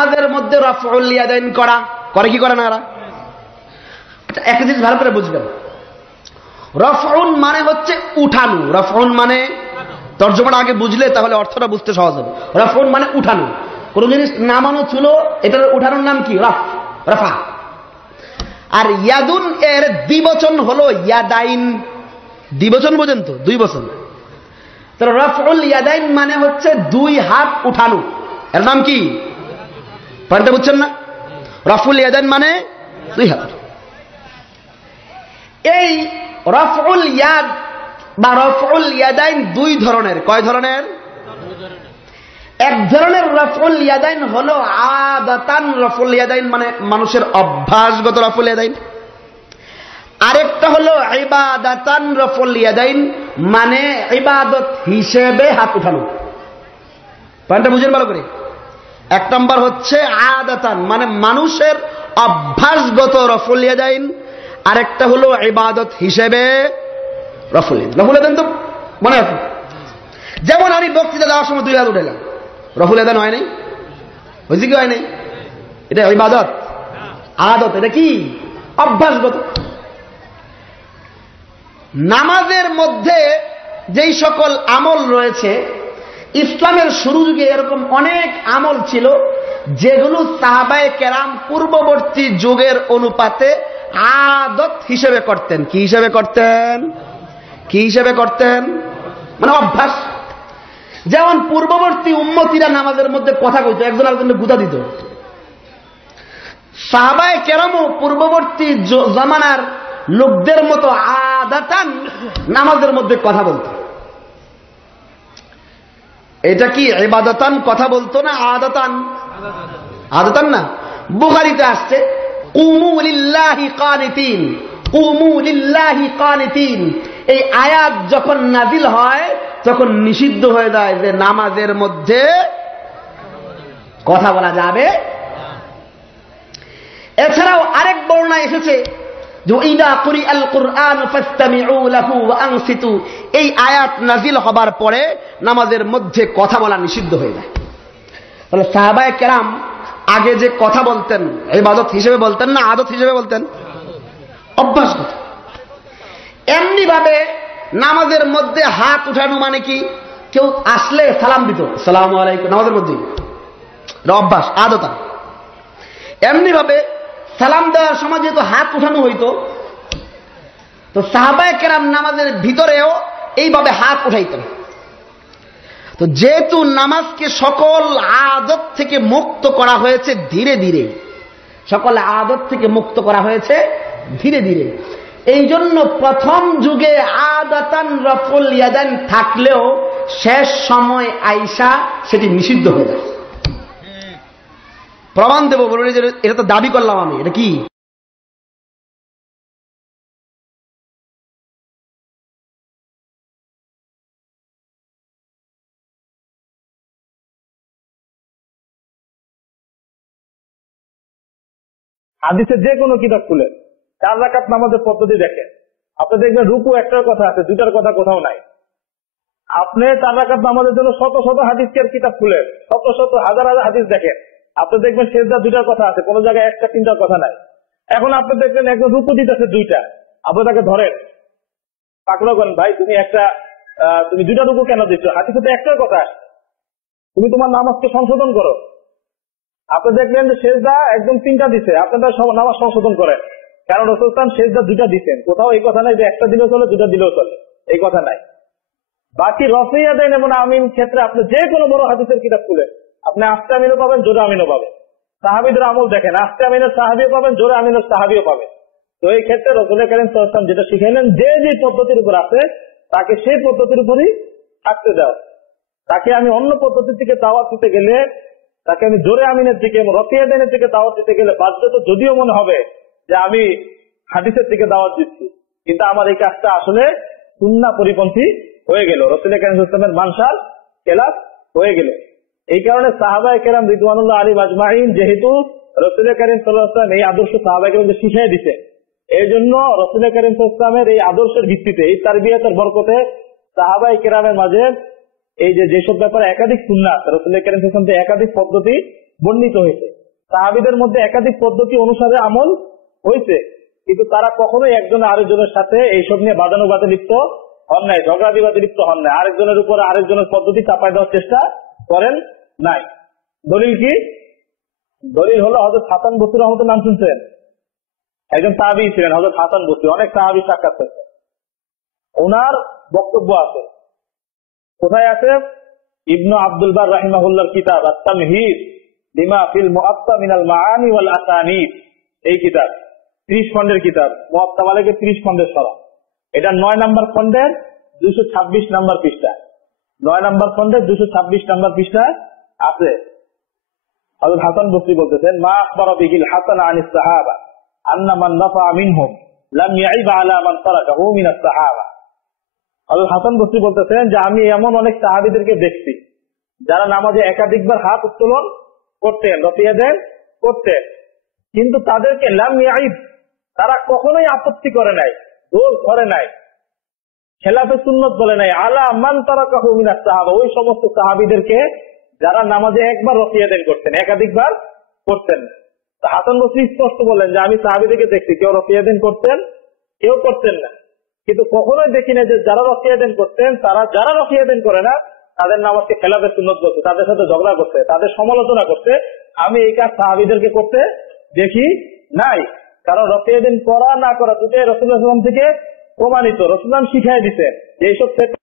নামাজের মধ্যে রফউল ইয়াদাইন করা করে কি করে না এরা? আচ্ছা, একটা জিনিস ভালো করে বুঝবেন। রফউন মানে হচ্ছে উঠানো। রফউন মানে তর্জমাটা আগে বুঝলে তাহলে অর্থটা বুঝতে সহজ হবে। রফউন মানে উঠানো। কোন জিনিস নামানো ছিল এটার উঠানোর নাম কি? রফ রফা। আর ইয়াদুন এর দ্বিবচন হলো ইয়াদাইন। দ্বিবচন বোঝেন তো? দুই বচন। তো রফউল ইয়াদাইন মানে হচ্ছে দুই হাত উঠানো। এর নাম কি? পয়েন্টটা বুঝছেন না? রফুল ইয়াদাইন মানে দুই হাত। এই রফউল ইয়াদ বা রফউল ইয়াদাইন দুই ধরনের। কয় ধরনের? এক ধরনের রফুল ইয়াদাইন হলো আদাতান। রফুল ইয়াদাইন মানে মানুষের অভ্যাসগত রফুল ইয়াদাইন। আরেকটা হলো ইবাদাতান। রফুল ইয়াদাইন মানে ইবাদত হিসেবে হাত উঠানো। পয়েন্টটা বুঝেন ভালো করে। এক নম্বর হচ্ছে আদাতান মানে মানুষের অভ্যাসগত রফুল ইয়াদাইন। আরেকটা হলো ইবাদত হিসেবে রফুল রফুল ইয়াদাইন তো মনে আছে? যেমন আমি বক্তৃতা দেওয়ার সময় দুই হাত উঠেলাম রফুল হয় নাই? হয়েছে কি হয় নাই? এটা ইবাদত। আদত, এটা কি? অভ্যাসগত। নামাজের মধ্যে যেই সকল আমল রয়েছে ইসলামের শুরু যুগে এরকম অনেক আমল ছিল, যেগুলো সাহাবায় কেরাম পূর্ববর্তী যুগের অনুপাতে আদত হিসেবে করতেন। কি হিসেবে করতেন? কি হিসেবে করতেন? মানে অভ্যাস। যেমন পূর্ববর্তী উম্মতিরা নামাজের মধ্যে কথা কইতো, একজন আরেকজনকে গুদা দিত। সাহাবায় কেরামও পূর্ববর্তী জমানার লোকদের মতো আদাতান নামাজের মধ্যে কথা বলতো। এটা কি এবাদতান কথা বলতো না আদাতান? আদাতান না? বুখারিতে আসছে এই আয়াত যখন নাজিল হয়, তখন নিষিদ্ধ হয়ে যায় যে নামাজের মধ্যে কথা বলা যাবে এছাড়াও আরেক বর্ণনা এসেছে এই আয়াত নাজিল হবার পরে নামাজের মধ্যে কথা বলা নিষিদ্ধ হয়ে যায়। তাহলে সাহাবায়ে কেরাম আগে যে কথা বলতেন, ইবাদত হিসেবে বলতেন না আদত হিসেবে বলতেন? অভ্যাসগত এমনি ভাবে নামাজের মধ্যে হাত উঠানো মানে কি? কেউ আসলে সালাম দিত। সালাম আলাইকুম, নামাজের মধ্যে অভ্যাস, আদতা। এমনি ভাবে সালাম দেওয়ার সময় যেহেতু হাত উঠানো হইতো, তো সাহাবায় কেরাম নামাজের ভিতরেও এইভাবে হাত উঠাইতেন। তো যেহেতু নামাজকে সকল আদত থেকে মুক্ত করা হয়েছে ধীরে ধীরে, সকল আদত থেকে মুক্ত করা হয়েছে ধীরে ধীরে এই জন্য প্রথম যুগে আদাতান রফুল ইয়াদান থাকলেও শেষ সময় আইসা সেটি নিষিদ্ধ হয়ে যায়। প্রমাণ দেবো বলুন এটা তো দাবি করলাম আমি, এটা কি? হাদিসের যে কোনো কিতাব খুলে, চার রাকাত নামাজের পদ্ধতি দেখেন। আপনি দেখবেন রুকু একটার কথা আছে দুটার কথা কোথাও নাই। আপনি চার রাকাত নামাজের জন্য শত শত হাদিসের কিতাব খুলে, শত শত হাজার হাজার হাদিস দেখেন। আপনি দেখবেন শেষদা দুটার কথা আছে, কোনো জায়গায় একটা, তিনটার কথা নাই। এখন আপনি দেখবেন একজন রুকু দিতেছে দুইটা। আপনি তাকে ধরেন পাকড়া করেন, ভাই, তুমি একটা তুমি দুইটা রুকু কেন দিচ্ছ? হাদিসে তো একটার কথা তুমি তোমার নামাজকে সংশোধন করো। আপনি দেখলেন যে শেষদা একদম তিনটা দিছে আপনারা নামাজ সংশোধন করেন। কারণ রসুলস্তান শেষদা দুইটা দিচ্ছেন কোথাও এই কথা নাই যে একটা দিলেও চলে দুটা দিলেও চলে। এই কথা নাই। বাকি রফিয়া দেন এবং আমিন ক্ষেত্রে আপনি যে কোনো বড় হাদিসের কিতাব খুলে আপনি আস্তে আমিনও পাবেন, জোরে আমিনও পাবেন। সাহাবিদের আমল দেখেন, আস্তে আমিনের সাহাবিও পাবেন, জোরে আমিনের সাহাবিও পাবেন। তো এই ক্ষেত্রে রসুল করিম সাল্লাম যেটা শিখাইলেন যে যে পদ্ধতির উপর আছে, তাকে সেই পদ্ধতির উপরই থাকতে দাও। তাকে আমি অন্য পদ্ধতির থেকে দাওয়াত দিতে গেলে, তাকে আমি জোরে আমিনের থেকে এবং রফিয়া দেনের থেকে দাওয়াত দিতে গেলে বাধ্য তো যদিও মনে হবে যে আমি হাদিসের থেকে দাওয়াত দিচ্ছি। কিন্তু আমার এই কাজটা আসলে সুন্না পরিপন্থী হয়ে গেল। রসুল করিম ইসলামের মানসার কেলাস হয়ে গেল। এই কারণে সাহাবাই কেরাম রিদওয়ানুল্লাহ আলী মাজমাইন যেহেতু রসুল করিম সাল্লাহাম এই আদর্শ সাহাবাই কেরামকে শিখিয়ে দিতে এই জন্য রসুল করিম সাল্লামের এই আদর্শের ভিত্তিতে, এই তারবিয়াতের বরকতে সাহাবাই কেরামের মাঝে এই যে যেসব ব্যাপারে একাধিক সুন্নাত রসুল করিম সাল্লাম একাধিক পদ্ধতি বর্ণিত হয়েছে। সাহাবিদের মধ্যে একাধিক পদ্ধতি অনুসারে আমল হয়েছে, কিন্তু তারা কখনোই একজন আরেকজনের সাথে এইসব নিয়ে বাদানুবাদে লিপ্ত হন নাই ঝগড়া বিবাদে লিপ্ত হন নাই। আরেকজনের উপর আরেকজনের পদ্ধতি চাপাই দেওয়ার চেষ্টা করেন নাই। দলিল কি? দলিল হলো হজরত হাসান বসুর রহমতের নাম শুনছেন একজন সাহাবি ছিলেন হজরত হাসান বসু। অনেক সাহাবি সাক্ষাৎ করেছেন ওনার বক্তব্য আছে। কোথায় আছে? ইবনু আব্দুল বার রাহিমাহুল্লার কিতাব, আত্তামহিদ লিমা ফিল মুআত্তা মিনাল মাআনি ওয়াল আসানিদ। এই কিতাব 30 খণ্ডের কিতাব। মুআত্তা মালিকের 30 খণ্ডের সরা এটা 9 নাম্বার খণ্ডের 226 নাম্বার পৃষ্ঠা 9 নাম্বার খণ্ডের 226 নাম্বার পৃষ্ঠা আছে। হাসান বসরি বলতেছেন, মা বিহিল হাসান আনিস সাহাবা নাফা মিনহুম, লাম আলা মান মিনাস সাহাবা। হাসান বলতেছেন যে, আমি এমন অনেক সাহাবীদেরকে দেখছি, যারা নামাজে একাধিকবার হাত উত্তোলন করতেন করতেন। কিন্তু তাদেরকে লাম ইয়াইব, তারা কখনোই আপত্তি করে নাই দোষ করে নাই, খেলাফে সুন্নত বলে নাই। আলা মান তারাকাহু মিনাস সাহাবা, ওই সমস্ত সাহাবীদেরকে যারা নামাজে একবার রফিয়া দেন করতেন, একাধিকবার করতেন। হাসান বসরি স্পষ্ট বললেন যে, আমি সাহাবিদেরকে দেখছি, কেউ রফিয়া দিন করতেন, কেউ করতেন না। কিন্তু কখনোই দেখি না যে, যারা রফিয়া দেন করতেন, তারা যারা রফিয়া দেন করে না, তাদের নামাজকে খেলাফে সুন্নত করছে, তাদের সাথে ঝগড়া করছে, তাদের সমালোচনা করছে। আমি এই কাজ সাহাবিদেরকে করতে দেখি নাই। কারণ রফিয়া দিন করা না করা দুটাই রসুল থেকে প্রমাণিত রসুলাম শিখাই দিতেন যে, এইসব ক্ষেত্রে